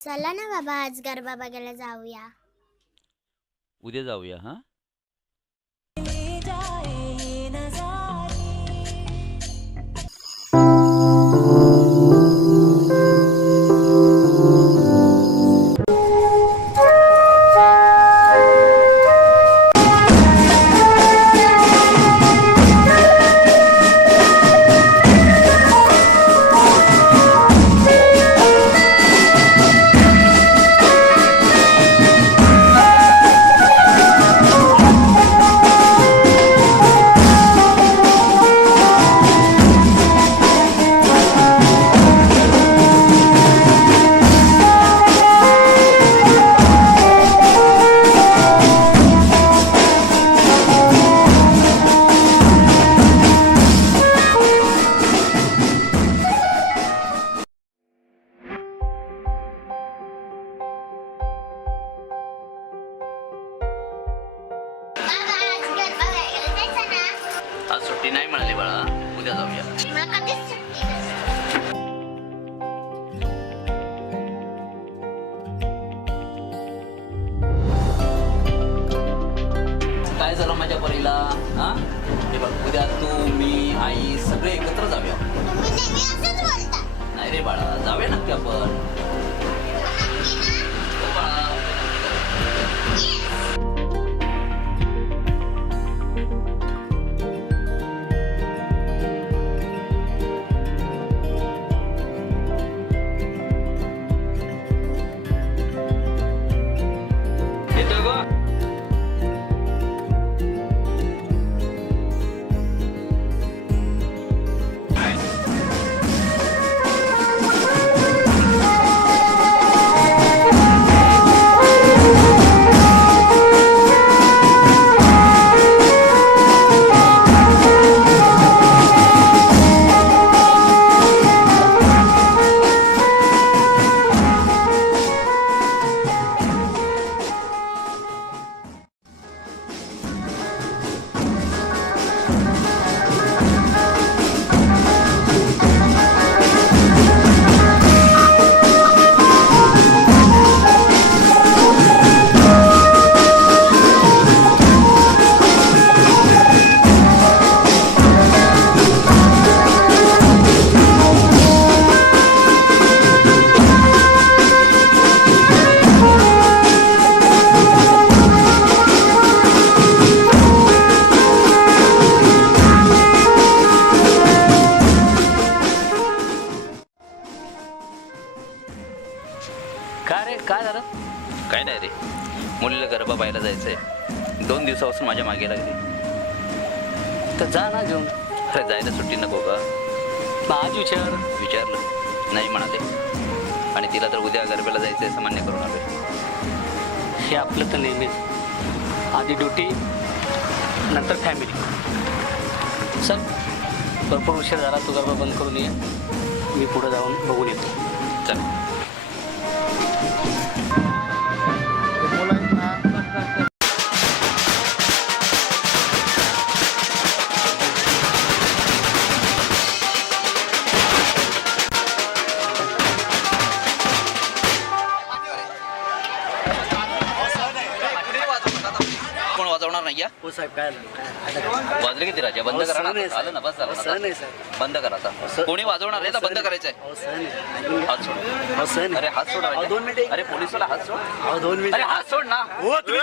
चला ना बाबा, आज गरबा बघायला जाऊया. उद्या जाऊया हा. बाबा, आज गरबा बघायला जायचं ना? आज सुट्टी नाही म्हणाली बाळा, उद्या जाऊया. मला कधीच सुट्टी नसते. काय झालं माझ्या परीला हा? हे बघ, उद्या तू मी आई सगळे एकत्र जाऊया. तुम्ही नेहमी असंच बोलता. नाही रे बाळा, जाऊया नक्की आपण. नक्की ना? हो बाळा. येतोय गं? काय रे, काय झालं? काय नाही रे, मुलीला गरबा पाहायला जायचंय. 2 दिवसापासून माझ्या मागे लागली. तर जा ना घेऊन. अरे जायला सुट्टी नको का? आज विचारलं नाही म्हणाले. आणि तिला तर उद्या गरब्याला जायचंय असं मान्य करून आलोय. हे आपलं तर नेहमीच. आधी ड्युटी, नंतर फॅमिली. चल, भरपूर उशीर झाला, तू गरबा बंद करून ये. मी पुढे जाऊन बघून येतो. चल. कोण वाजवणार नाही या? हो साहेब, काय वाजले किती राजा? बंद करा ना. आलं ना, बस झालं ना. सण आहे साहेब. बंद करा आता. कोणी वाजवणार आहे तर बंद करायचंय. हात सोड. सण अरे हात सोड राजा. 2 मिनिटे. अरे पोलिसवाला हात सोड. 2 अरे मिनिट. हात सोड ना. हो तुम्ही.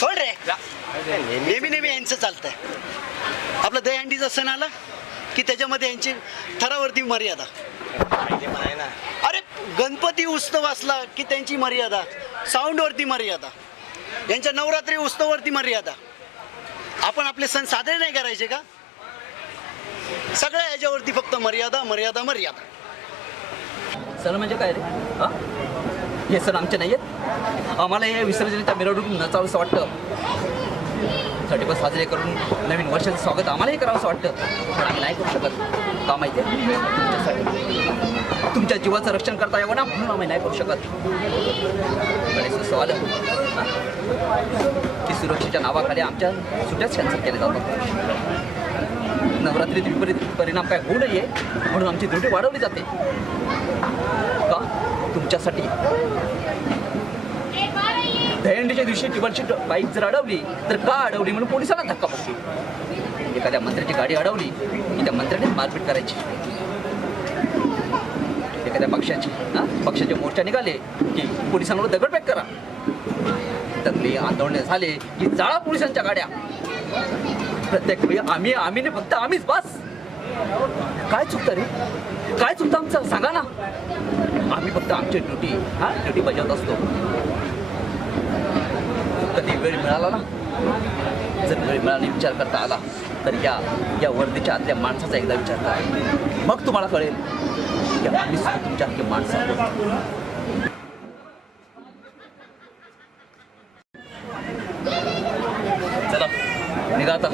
सोड रे. नेहमी यांचं चालतंय. आपलं दहीहंडीचा सण आला की त्याच्यामध्ये यांची थरावरती मर्यादा. अरे गणपती उत्सव असला की त्यांची मर्यादा, साऊंडवरती मर्यादा, यांच्या नवरात्री उत्सवावरती मर्यादा. आपण आपले सण साजरे नाही करायचे का? सगळ्या याच्यावरती फक्त मर्यादा मर्यादा मर्यादा. सण म्हणजे काय रे? हा? हे सण आमचे नाही आहेत. आम्हाला हे विसर्जनाच्या मिरवणुकीत नचावंसं वाटतं. 31 साजरे करून नवीन वर्षाचं स्वागत आम्हालाही करावं असं वाटतं. पण आम्ही नाही करू शकत. का माहिती आहे? तुमच्यासाठी, तुमच्या जीवाचं रक्षण करता यावं ना, म्हणून आम्ही नाही करू शकत. गणेशोत्सव आलं की सुरू सुरक्षेच्या नावाखाली आमच्या सुट्याच कॅन्सल केल्या जातात. नवरात्रीत विपरीत परिणाम काय होऊ नये म्हणून आमची ड्युटी वाढवली जाते. का? तुमच्यासाठी. दहीहंडीच्या दिवशी टिबलची बाईक जर अडवली तर का अडवली म्हणून पोलिसांना धक्का बसतो. एखाद्या मंत्र्याची गाडी अडवली की त्या मंत्र्याने मारपीट करायची. एखाद्या पक्षाचे मोर्चा निघाले की पोलिसांवर दगडफेक करा. दंगली आंदोलने झाले की जाळा पोलिसांच्या गाड्या. प्रत्येक वेळी आम्ही फक्त आम्हीच बस. काय चुकतं रे? काय चुकतं आमचं सांगा ना. आम्ही फक्त आमची ड्युटी बजावत असतो. कधी वेळ मिळाला ना, जर वेळ मिळाला विचार करता आला तर या वर्दीच्या आतल्या माणसाचा एकदा विचार करा. मग तुम्हाला कळेल की आम्ही तुमच्या माणसं आहोत. चला निघा आता.